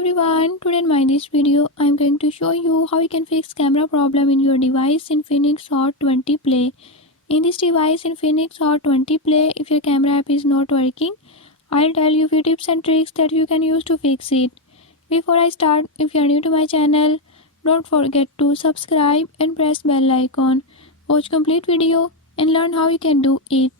everyone, today in this video I am going to show you how you can fix camera problem in your device Infinix Hot 20 Play. In this device Infinix Hot 20 Play, if your camera app is not working, I'll tell you few tips and tricks that you can use to fix it. Before I start, if you are new to my channel, don't forget to subscribe and press bell icon. Watch complete video and learn how you can do it.